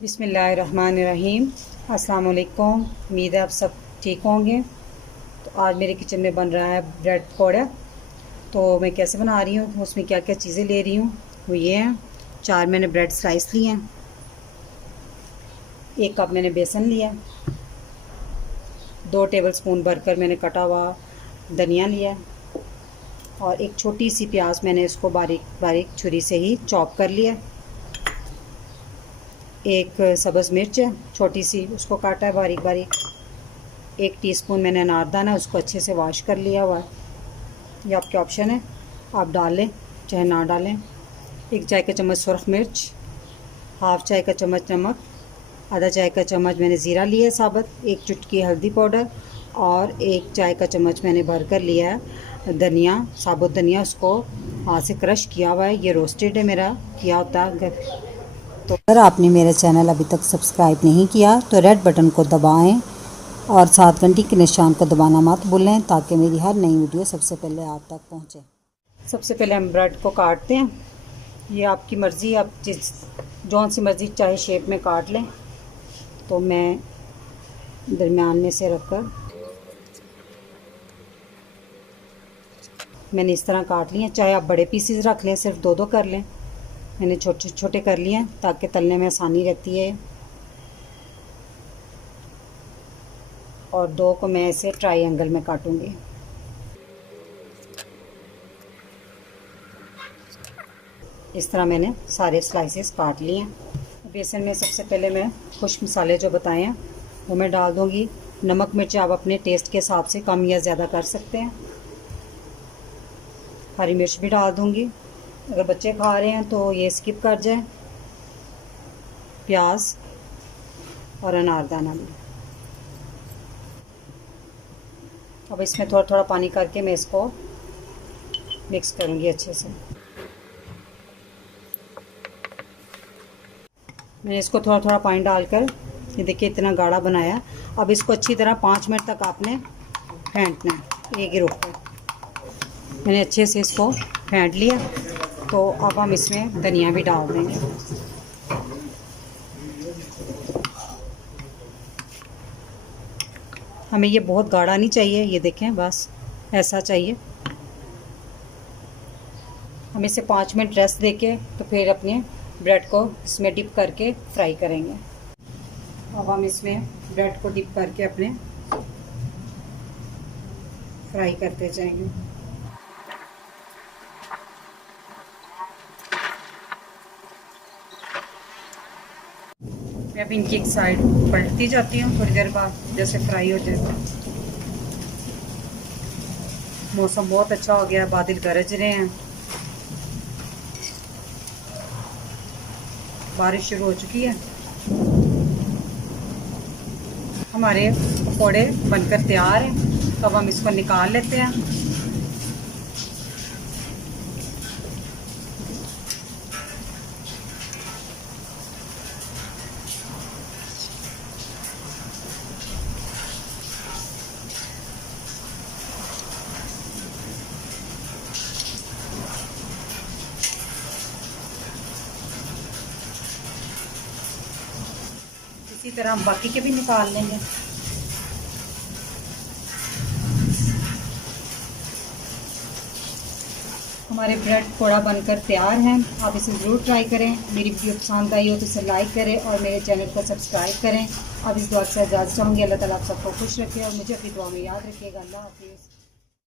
बिस्मिल्लाहिर्रहमानिर्रहीम। अस्सलाम वालेकुम। उम्मीद है आप सब ठीक होंगे। तो आज मेरे किचन में बन रहा है ब्रेड पकौड़ा। तो मैं कैसे बना रही हूँ, उसमें क्या क्या चीज़ें ले रही हूँ वो ये हैं। 4 मैंने ब्रेड स्लाइस लिए हैं, 1 कप मैंने बेसन लिया, 2 टेबलस्पून भरकर मैंने कटा हुआ धनिया लिया और एक छोटी सी प्याज मैंने इसको बारीक बारीक छुरी से ही चॉप कर लिया। एक सब्ज़ मिर्च है छोटी सी, उसको काटा है बारीक बारीक। 1 टीस्पून मैंने अनारदाना, उसको अच्छे से वॉश कर लिया हुआ है। ये आपके ऑप्शन है, आप डाल लें चाहे ना डालें। 1 चाय का चम्मच सुरख मिर्च, हाफ़ चाय का चम्मच नमक, आधा चाय का चम्मच मैंने ज़ीरा लिया है साबुत, 1 चुटकी हल्दी पाउडर और 1 चाय का चम्मच मैंने भर कर लिया है धनिया, साबुत धनिया, उसको हाथ से क्रश किया हुआ है। ये रोस्टेड है मेरा किया होता है। तो अगर आपने मेरा चैनल अभी तक सब्सक्राइब नहीं किया तो रेड बटन को दबाएं और साथ घंटी के निशान को दबाना मत भूलें ताकि मेरी हर नई वीडियो सबसे पहले आप तक पहुंचे। सबसे पहले हम ब्रेड को काटते हैं। ये आपकी मर्ज़ी, आप जिस जौन सी मर्ज़ी चाहे शेप में काट लें। तो मैं दरमियान में से रखकर मैंने इस तरह काट लिए। चाहे आप बड़े पीसेस रख लें, सिर्फ 2-2 कर लें। मैंने छोटे छोटे कर लिए हैं ताकि तलने में आसानी रहती है। और 2 को मैं ऐसे ट्रायंगल में काटूंगी। इस तरह मैंने सारे स्लाइसेस काट लिए हैं। बेसन में सबसे पहले मैं खुश्क मसाले जो बताए हैं वो मैं डाल दूंगी। नमक मिर्च आप अपने टेस्ट के हिसाब से कम या ज़्यादा कर सकते हैं। हरी मिर्च भी डाल दूंगी, अगर बच्चे खा रहे हैं तो ये स्किप कर जाएं। प्याज और अनारदाना भी। अब इसमें थोड़ा थोड़ा पानी करके मैं इसको मिक्स करूंगी अच्छे से। मैंने इसको थोड़ा थोड़ा पानी डालकर ये देखिए इतना गाढ़ा बनाया। अब इसको अच्छी तरह 5 मिनट तक आपने फेंटना है एक ही रुख पर। मैंने अच्छे से इसको फेंट लिया। तो अब हम इसमें धनिया भी डाल देंगे। हमें ये बहुत गाढ़ा नहीं चाहिए, ये देखें बस ऐसा चाहिए। हम इसे 5 मिनट रेस्ट देके तो फिर अपने ब्रेड को इसमें डिप करके फ्राई करेंगे। अब हम इसमें ब्रेड को डिप करके अपने फ्राई करते जाएंगे। मैं अब इनकी एक साइड पलटती जाती हूँ थोड़ी देर बाद, जैसे फ्राई हो जाए। मौसम बहुत अच्छा हो गया, बादल गरज रहे हैं, बारिश शुरू हो चुकी है। हमारे पकौड़े बनकर तैयार हैं। अब हम इसको निकाल लेते हैं। इसी तरह हम बाकी के भी निकाल लेंगे। हमारे ब्रेड पकौड़ा बनकर तैयार हैं। आप इसे ज़रूर ट्राई करें। मेरी वीडियो पसंद आई हो तो इसे लाइक करें और मेरे चैनल को सब्सक्राइब करें। अब इस दुआ से इजाज़त चाहूँगी। अल्लाह ताला आप सबको खुश रखे और मुझे अपनी दुआ में याद रखिएगा। अल्लाह हाफिज़।